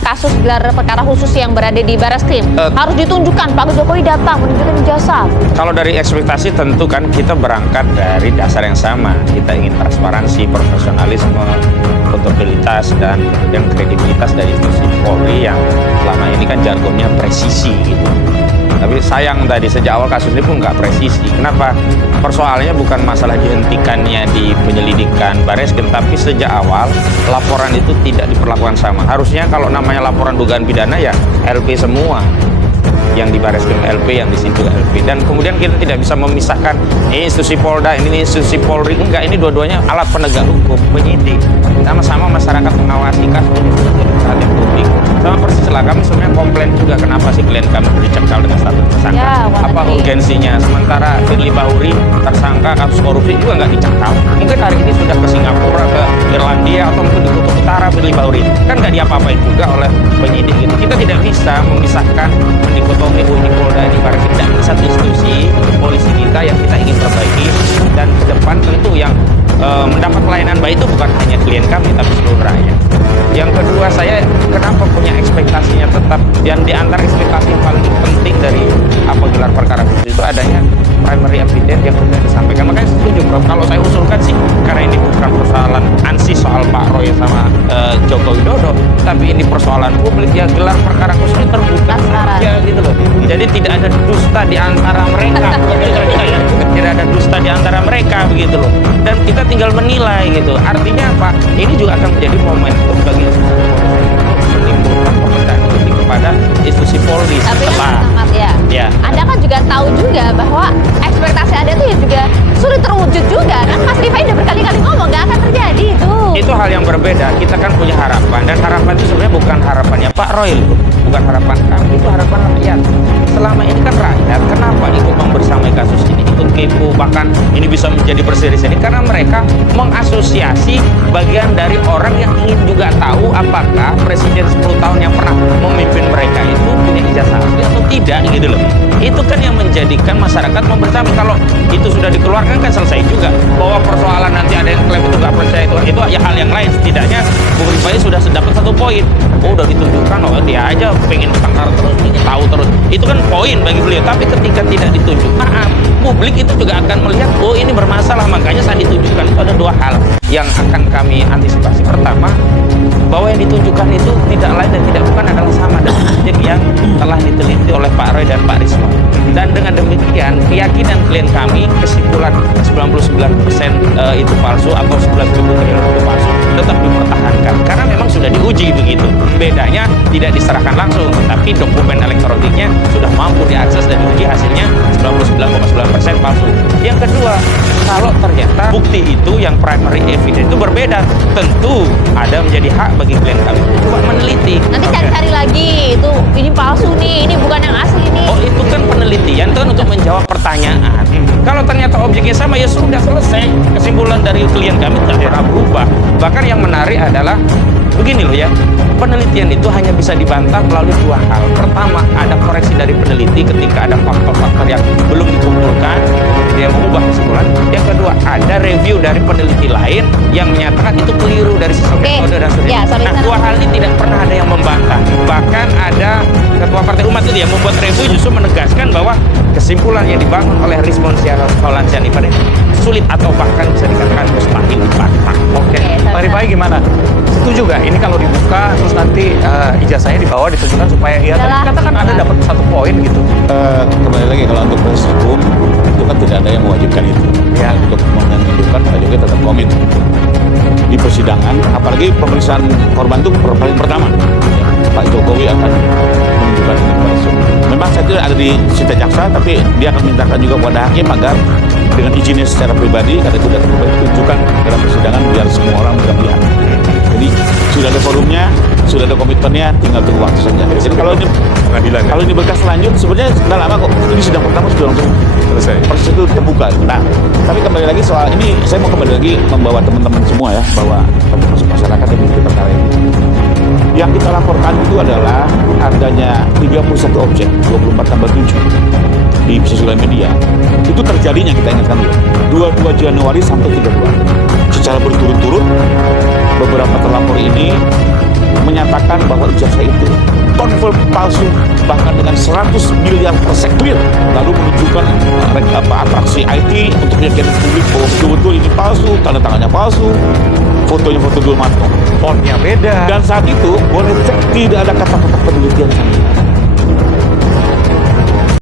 Kasus gelar perkara khusus yang berada di Barreskrim harus ditunjukkan Pak Jokowi datang menunjukkan ijazah. Kalau dari ekspektasi tentu kan kita berangkat dari dasar yang sama. Kita ingin transparansi, profesionalisme, akuntabilitas dan kemudian kredibilitas dari institusi Polri yang selama ini kan jargonnya presisi gitu. Tapi sayang tadi sejak awal kasus ini pun nggak presisi. Kenapa? Persoalannya bukan masalah dihentikannya di penyelidikan Barreskrim, tapi sejak awal laporan itu tidak diperlakukan sama. Harusnya kalau namanya laporan dugaan pidana ya LP semua. Yang di Barreskrim LP, yang di situ LP. Dan kemudian kita tidak bisa memisahkan ini institusi Polda, ini institusi Polri. Enggak, ini dua-duanya alat penegak hukum, penyidik. Sama-sama masyarakat mengawasi kasus ini sudah jadi perhatian publik. Sama persis lah, kami sebenarnya komplain juga kenapa sih klien kami dicekal dengan status tersangka. Ya, apa urgensinya? Sementara Firly Bahuri tersangka kasus korupsi juga nggak dicekal. Mungkin hari ini sudah ke Singapura, ke Irlandia, atau mungkin di Kutub Utara Firly Bahuri. Kan nggak diapa-apain juga oleh penyidik itu. Kita tidak bisa memisahkan mendikotomi ini Polda, ini Barreskrim, dan satu institusi polisi kita yang kita ingin perbaiki. Dan ke depan tentu yang mendapat pelayanan baik itu bukan hanya klien kami, tapi seluruh rakyat. Yang kedua, saya kenapa punya ekspektasinya tetap, dan di antara ekspektasi yang paling penting dari apa gelar perkara itu adanya primary evidence yang sudah disampaikan. Makanya saya setuju, Prof. Kalau saya usulkan sih, karena ini bukan persoalan ansi soal Pak Roy sama Joko Widodo, tapi ini persoalan publik, ya gelar perkara khusus ini terbuka saja gitu loh. Jadi tidak ada dusta di antara mereka. Tidak ada dusta di antara mereka begitu loh. Dan kita tinggal menilai gitu. Artinya apa? Ini juga akan menjadi momentum bagi institusi polisi untuk menimbulkan kepercayaan publik kepada institusi Polri. Tapi kan ya. Anda kan juga tahu juga bahwa ekspektasi Anda itu ya juga sulit terwujud juga kan. Mas Rifai udah berkali-kali ngomong nggak akan terjadi itu. Itu hal yang berbeda. Kita kan punya harapan, dan harapan itu sebenarnya bukan harapannya Pak Roy, bukan harapan kami, itu harapan rakyat. Selama ini kan rakyat kenapa ikut membersamai kasus ini, ikut kepo, bahkan ini bisa menjadi berseri-seri karena mereka mengasosiasi bagian dari orang yang ingin juga tahu apakah presiden 10 tahun yang pernah memimpin mereka itu punya ijazah asli atau tidak gitu loh. Itu kan yang menjadikan masyarakat membersamai. Kalau itu sudah dikeluarkan kan selesai juga. Bahwa persoalan nanti ada yang klaim itu nggak percaya itu ya hal yang lain. Setidaknya Bung Rifai sudah dapat satu poin. Oh, udah ditunjukkan, oh dia aja pengen tangkar terus, ingin tahu terus. Itu kan poin bagi beliau. Tapi ketika tidak ditunjuk, maaf, publik itu juga akan melihat, oh ini bermasalah, makanya saya ditunjukkan. Itu ada dua hal yang akan kami antisipasi. Pertama, bahwa yang ditunjukkan itu tidak lain dan tidak bukan adalah sama dengan sidik yang telah diteliti oleh Pak Roy dan Pak Risma. Dan dengan demikian, keyakinan klien kami, kesimpulan 99% itu palsu atau 11.000 triliun itu palsu, tetap dipertahankan. Karena memang sudah diuji begitu. Bedanya tidak diserahkan langsung, tapi dokumen elektroniknya sudah mampu diakses dan diuji, hasilnya 99,9% palsu. Yang kedua, kalau ternyata bukti itu yang primary evidence itu berbeda, tentu ada menjadi hak bagi klien kami untuk coba meneliti. Nanti cari-cari lagi, itu ini palsu nih, ini bukan yang asli nih. Oh, itu kan penelitian, itu kan untuk menjawab pertanyaan. Kalau ternyata objeknya sama, ya sudah selesai. Kesimpulan dari klien kami tidak pernah berubah. Bahkan yang menarik adalah begini loh ya, penelitian itu hanya bisa dibantah melalui dua hal. Pertama, ada koreksi dari peneliti ketika ada faktor-faktor yang belum dikumpulkan, dia mengubah kesimpulan. Yang kedua, ada review dari peneliti lain yang menyatakan itu keliru dari sisi metode dan seterusnya. Nah, dua hal ini tidak pernah ada yang membantah. Bahkan ada Ketua Partai Umat itu yang membuat review justru menegaskan bahwa kesimpulan yang dibangun oleh Rizwan Hollansiani pada sulit atau bahkan bisa dikatakan mustahil dibantah. Oke. Pak Rifai gimana? Setuju gak? Ini kalau dibuka terus nanti ijazahnya dibawa ditunjukkan supaya ya tadi katakan Anda dapat satu poin gitu. Kembali lagi, kalau untuk proses hukum itu kan tidak ada yang mewajibkan itu. Ya, untuk menunjukkan Pak Jokowi tetap komit di persidangan, apalagi pemeriksaan korban itu paling pertama. Pak Jokowi akan menunjukkan itu pada semua. Memang saya tidak ada di Sita Jaksa, tapi dia akan mintakan juga kepada hakim agar dengan izinnya secara pribadi, karena itu sudah tunjukkan dalam persidangan biar semua orang bisa melihat. Jadi sudah ada forumnya, sudah ada komitmennya, tinggal tunggu waktu saja. Jadi kalau ini pengadilan, kalau ini berkas lanjut, sebenarnya sudah lama kok. Ini sidang pertama sudah langsung selesai. Proses itu terbuka. Nah, tapi kembali lagi soal ini, saya mau kembali lagi membawa teman-teman semua ya, bahwa termasuk masyarakat yang mengikuti perkara ini. Yang kita laporkan itu adalah adanya 31 objek, 24 tambah 7 di sosial media. Itu terjadinya, kita ingatkan dulu, 22 Januari sampai 3 Februari. Secara berturut-turut, beberapa terlapor ini menyatakan bahwa ijazah itu confirm palsu, bahkan dengan 100 miliar per seklir, lalu menunjukkan atraksi IT untuk meyakinkan publik bahwa betul-betul ini palsu, tanda tangannya palsu, fotonya foto Dulmanto, fontnya beda. dan saat itu boleh cek tidak ada kata-kata penelitian sama sekali.